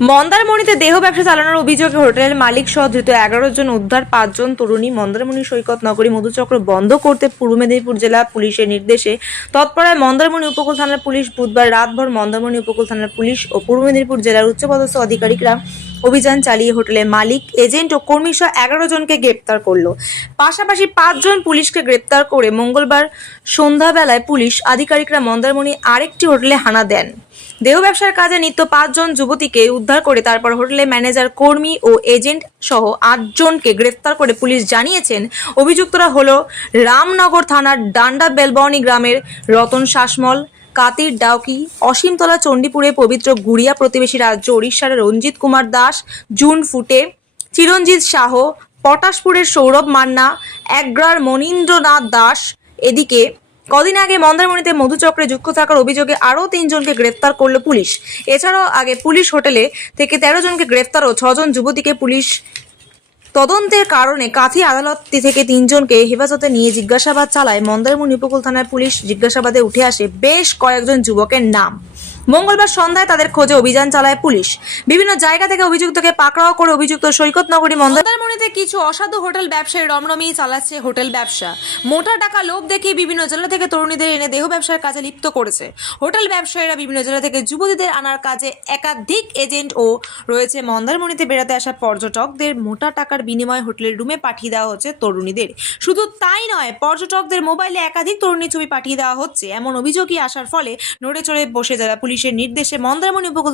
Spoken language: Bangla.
মন্দারমণিতে দেহ ব্যবসা চালানোর অভিযোগে হোটেলের মালিক সহ ধৃত এগারো জন উদ্ধার পাঁচজন তরুণী মন্দারমণি সৈকত নগরী মধুচক্র বন্ধ করতে পূর্ব মেদিনীপুর জেলা পুলিশের নির্দেশে তৎপরায় মন্দারমণি উপকূল থানার পুলিশ বুধবার রাতভর মন্দারমণি উপকূল থানার পুলিশ ও পূর্ব মেদিনীপুর জেলার উচ্চপদস্থ আধিকারিকরা অভিযান চালিয়ে হোটেলের মালিক, এজেন্ট ও কর্মী সহ এগারো জনকে গ্রেপ্তার করল। পাশাপাশি পাঁচজন পুলিশকে গ্রেপ্তার করে মঙ্গলবার সন্ধ্যাবেলায় পুলিশ আধিকারিকরা মন্দারমণি আরেকটি হোটেলে হানা দেন। দেহ ব্যবসার কাজে নিত্য পাঁচজন যুবতীকে উদ্ধার করে তারপর হোটেলে ম্যানেজার, কর্মী ও এজেন্ট সহ আটজনকে গ্রেফতার করে পুলিশ জানিয়েছেন। অভিযুক্তরা হল রামনগর থানার ডান্ডা বেলবনি গ্রামের রতন শাসমল, কাতির ডাউকি, অসীমতলা চণ্ডীপুরে পবিত্র গুড়িয়া প্রতিবেশী রাজ্য ওড়িশার রঞ্জিত কুমার দাস, জুন ফুটে, চিরঞ্জিত শাহ পটাশপুরের সৌরভ মান্না, একগ্রার মনীন্দ্রনাথ দাস, এদিকে কদিন আগে মন্দারমণিতে মধুচক্রে যুক্ত থাকার অভিযোগে আরও তিনজনকে গ্রেফতার করল পুলিশ। এছাড়াও আগে পুলিশ হোটেলে থেকে তেরো জনকে গ্রেফতার ও ছজন যুবতীকে পুলিশ তদন্তের কারণে কাথি আদালত থেকে তিনজনকে হেফাজতে নিয়ে জিজ্ঞাসাবাদ চালায় মন্দারমণি উপকূল থানার পুলিশ। জিজ্ঞাসাবাদে উঠে আসে বেশ কয়েকজন যুবকের নাম। মঙ্গলবার সন্ধ্যায় তাদের খোঁজে অভিযান চালায় পুলিশ। বিভিন্ন জায়গা থেকে অভিযুক্তকে পাকড়াও করে অভিযুক্ত সৈকত নগরী মন্দারমণিতে কিছু অসাধু হোটেল ব্যবসায়ী রমরমিয়ে চালাচ্ছে হোটেল ব্যবসা। মোটা টাকা লোভ দেখিয়ে বিভিন্ন জেলা থেকে তরুণীদের এনে দেহ ব্যবসার কাজে লিপ্ত করেছে। হোটেল ব্যবসায়ীরা বিভিন্ন জেলা থেকে যুবতীদের আনার কাজে একাধিক এজেন্ট ও রয়েছে। মন্দারমণিতে বেড়াতে আসা পর্যটকদের মোটা টাকার বিনিময়ে হোটেলের রুমে পাঠিয়ে দেওয়া হচ্ছে তরুণীদের। শুধু তাই নয়, পর্যটকদের মোবাইলে একাধিক তরুণী ছবি পাঠিয়ে দেওয়া হচ্ছে। এমন অভিযোগই আসার ফলে নড়ে চড়ে বসে যারা পুলিশের নির্দেশে মন্দারমণি উপকূল